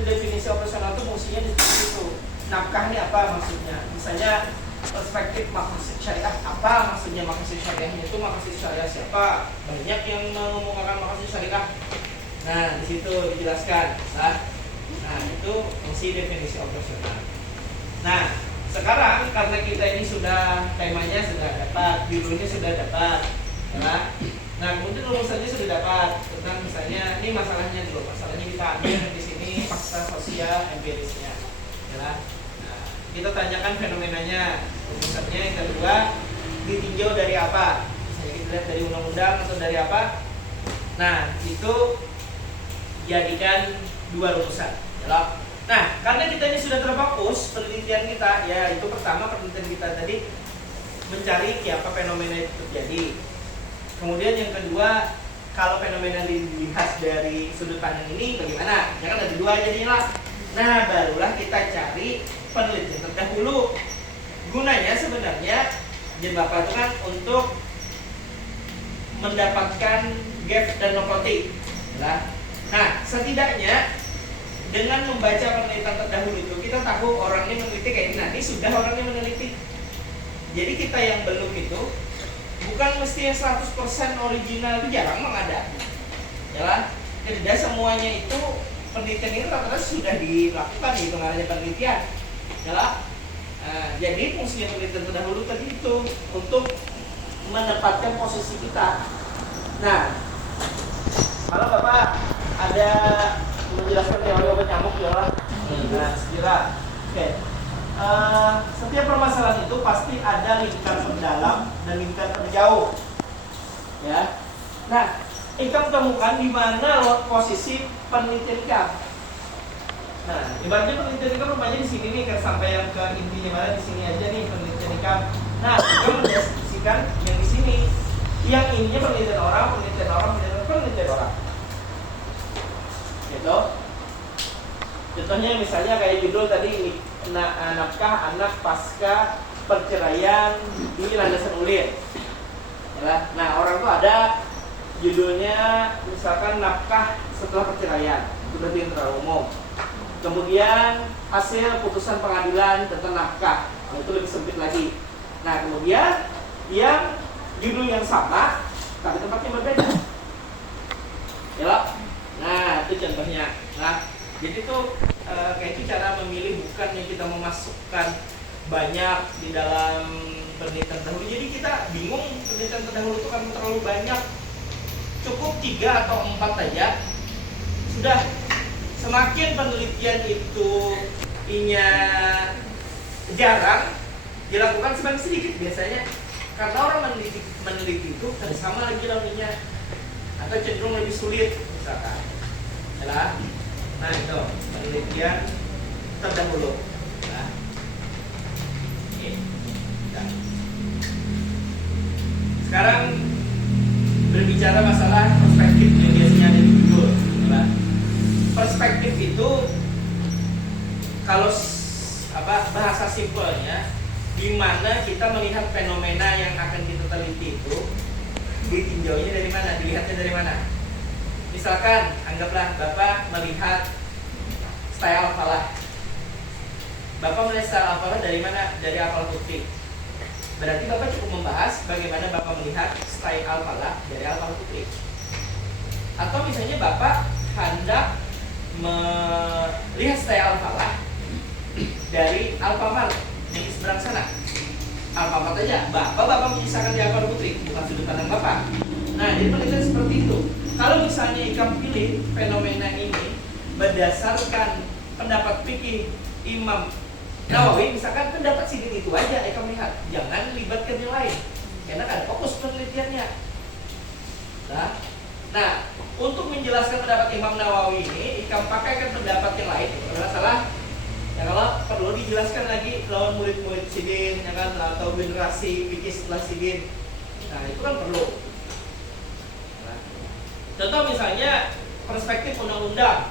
itu definisi operasional itu fungsinya di situ. Nafkah ini apa maksudnya? Misalnya perspektif maqasid syariah apa maksudnya? Maqasid syariahnya itu maqasid syariah siapa? Banyak yang mengemukakan maqasid syariah. Nah, di situ dijelaskan. Nah, itu fungsi definisi operasional. Nah, sekarang karena kita ini sudah temanya sudah dapat, judulnya sudah dapat, ya. Nah, kemudian rumusannya sudah dapat tentang misalnya ini masalahnya dulu, masalahnya kita ambil di sini fakta sosial empirisnya, ya. Nah, kita tanyakan fenomenanya, rumusannya yang kedua ditinjau dari apa? Misalnya kita lihat dari undang-undang atau dari apa? Nah, itu jadikan dua rumusan, ya. Nah, karena kita ini sudah terfokus penelitian kita, ya itu pertama penelitian kita tadi mencari apa fenomena itu terjadi. Kemudian yang kedua, kalau fenomena dilihat dari sudut pandang ini bagaimana? Ya kan ada dua jadinya lah. Nah, barulah kita cari penelitian terdahulu. Gunanya sebenarnya jadi Bapak itu kan untuk mendapatkan gap dan nokotik. Nah, setidaknya dengan membaca penelitian terdahulu itu kita tahu orang ini meneliti kayak ini. Nah, ini sudah orang ini meneliti. Jadi kita yang belum itu bukan mesti yang 100% original, itu jarang memang ada. Ya, tidak semuanya itu penelitian itu rata-rata sudah dilakukan hitungannya penelitian. Ya, jadi fungsinya penelitian terdahulu tadi itu untuk menempatkan posisi kita. Nah, kalau Bapak ada menjelaskan teori obat nyamuk ya lah. Nah, sekira. Oke. Setiap permasalahan itu pasti ada lingkar terdalam dan lingkar terjauh. Ya. Nah, Ikam temukan di mana posisi penelitian Ikam. Nah, ibaratnya penelitian Ikam rumahnya di sini nih, kan sampai yang ke intinya mana di sini aja nih penelitian Ikam. Nah, Ikam mendeskripsikan yang di sini. Yang ininya penelitian orang. Gitu. Contohnya misalnya kayak judul tadi nafkah anak pasca perceraian di landasan ulil. Ya, nah, orang tuh ada judulnya misalkan nafkah setelah perceraian, itu berarti yang terlalu umum. Kemudian hasil putusan pengadilan tentang nafkah, itu lebih sempit lagi. Nah, kemudian yang judul yang sama tapi tempatnya berbeda. Ya, nah itu contohnya. Nah, jadi itu kayak itu cara memilih, bukan yang kita memasukkan banyak di dalam penelitian terdahulu. Jadi kita bingung penelitian terdahulu itu karena terlalu banyak. Cukup 3 atau 4 aja sudah. Semakin penelitian itu jarang dilakukan, semakin sedikit biasanya. Karena orang meneliti itu sama lagi lawannya, atau cenderung lebih sulit misalkan. Yalah. Nah, itu penelitian terdahulu. Nah. Nah. Sekarang berbicara masalah perspektif yang biasanya ada di Google. Nah. Perspektif itu kalau bahasa simpelnya, di mana kita melihat fenomena yang akan kita teliti itu ditinjaunya dari mana, dilihatnya dari mana. Misalkan anggaplah Bapak melihat style Al-Falah. Bapak melihat style Al-Falah dari mana? Dari Al-Falah Putri. Berarti Bapak cukup membahas bagaimana Bapak melihat style Al-Falah dari Al-Falah Putri. Atau misalnya Bapak hendak melihat style Al-Falah dari Al-Famart di seberang sana. Al-Famart aja, Bapak menyisakan di Al-Falah Putri, bukan sudut pandang Bapak. Nah, jadi penelitian seperti itu. Kalau misalnya Ikam pilih fenomena ini berdasarkan pendapat fikih Imam Nawawi, misalkan pendapat sidin itu aja Ikam lihat, jangan libatkan yang lain, karena ada fokus penelitiannya. Nah, untuk menjelaskan pendapat Imam Nawawi ini, Ikam pakaikan pendapat yang lain, adalah salah. Ya, kalau perlu dijelaskan lagi lawan murid-murid sidin, ya kan, atau generasi fikih setelah sidin. Nah, itu kan perlu. Contoh misalnya perspektif undang-undang.